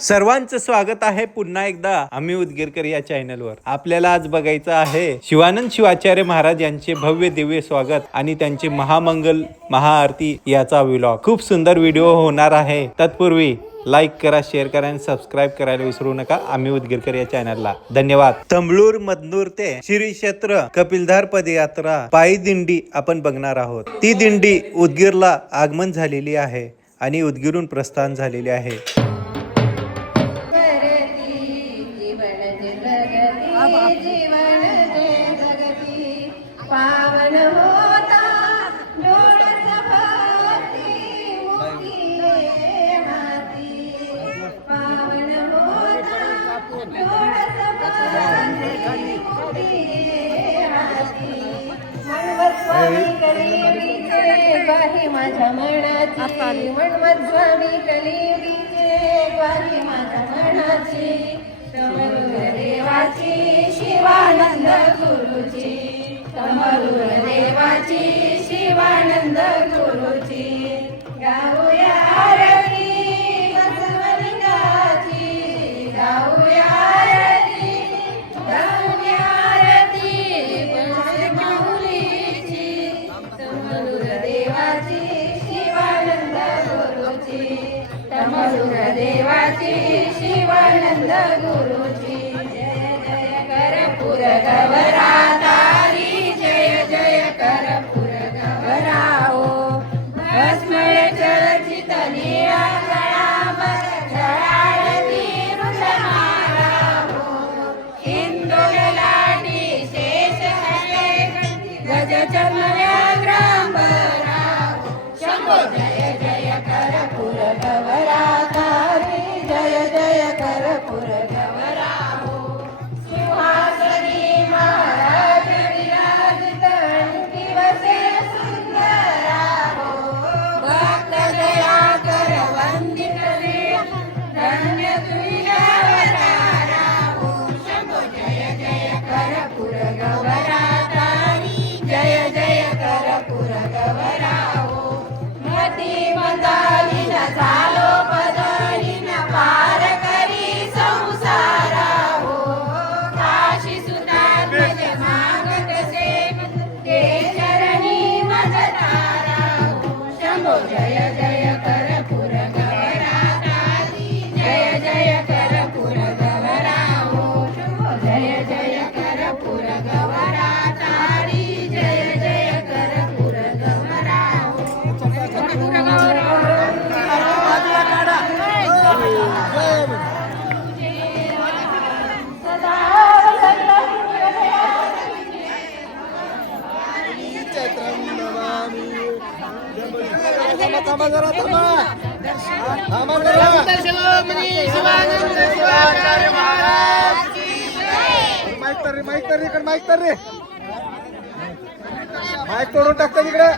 सर्वांचं स्वागत आहे पुन्हा एकदा आम्ही उदगीरकर या चॅनलवर. आपल्याला आज बघायचं आहे शिवानंद शिवाचार्य महाराज यांचे भव्य दिव्य स्वागत आणि त्यांचे महामंगल महाआरती याचा व्हिलॉग खूप सुंदर व्हिडिओ होणार आहे. तत्पूर्वी लाईक करा शेअर करा आणि सबस्क्राईब करायला विसरू नका. आम्ही उदगीरकर या चॅनलला. धन्यवाद. तंबळूर मदनूर ते श्री क्षेत्र कपिलधार पदयात्रा पायी दिंडी आपण बघणार आहोत. ती दिंडी उदगीरला आगमन झालेली आहे आणि उदगीरून प्रस्थान झालेले आहे. जगती जीवन दे जगती पावन होता डोळस भक्ती मुक्ती हाती पावन होता डोळस भक्ती मुक्ती हाती म्हणवत स्वामी कलियुगीचे काही माझ्या मनाची म्हणवत स्वामी कलियुगीचे कमरूर देवाची शिवानंद गुरुची. गाऊया आरती बसवलिंगाची गाऊया आरती गाऊया आरती माऊलीची तमरुर देवाची शिवानंद गुरुची. तमरुर देवाची शिवानंद गुरुची. गज थांबा जरा थांबा. थांबा माईक तर रे माईक तर रे इकडे माईक तर रे. माईक तोडून टाकतात इकडे.